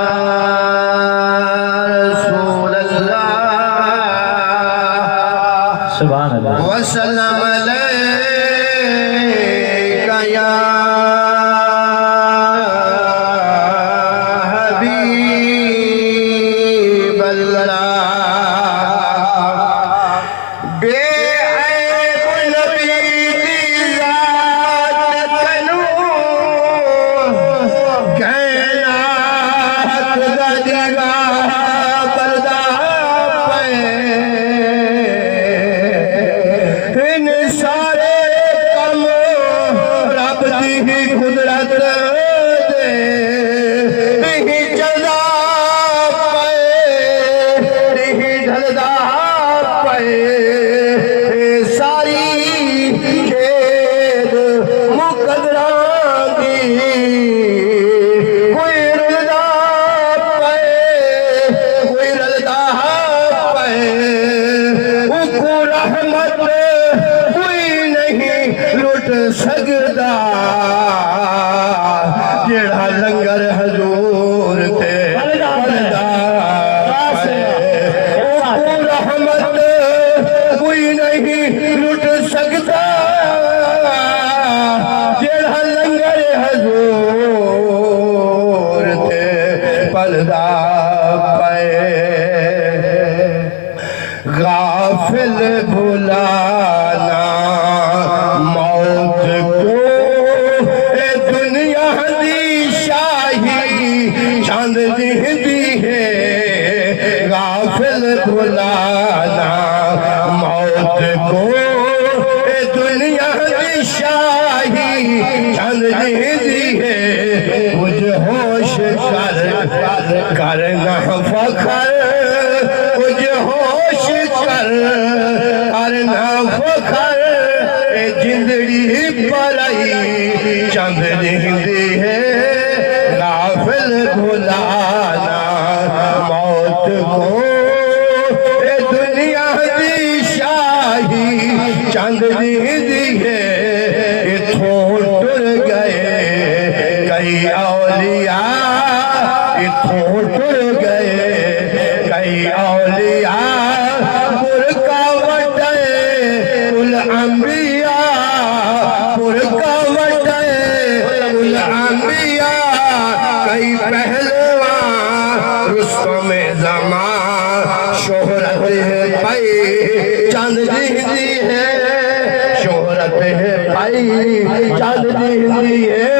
रसूल अल्लाह सुभान अल्लाह वसल्लम अलैका या हबीब अल्लाह। सकदा जेड़ा लंगर हजूर ते बलदा रहमत कोई नहीं लुट सकता जेड़ा लंगर हजूर ते बलदा पे गाफिल भुलाना गाफिल भुलाना मौत को दुनिया की शाही चंद दी है। कुछ होश करना फखर कुछ होश करना फखर जिंदड़ी पलाई चंद दी है। गाफिल भुलाना मौत को दुनिया की शाही चंद दी है। इथों टुर गए कई औलिया इथों टुर गए कई औलिया पुरका वटे कुल अंबिया पुरका वटे कुल अंबिया कई पहलवान रुस्तम ज़मान शोहरत है पाई चंद दी है शोहरत है पाई चंद दी है।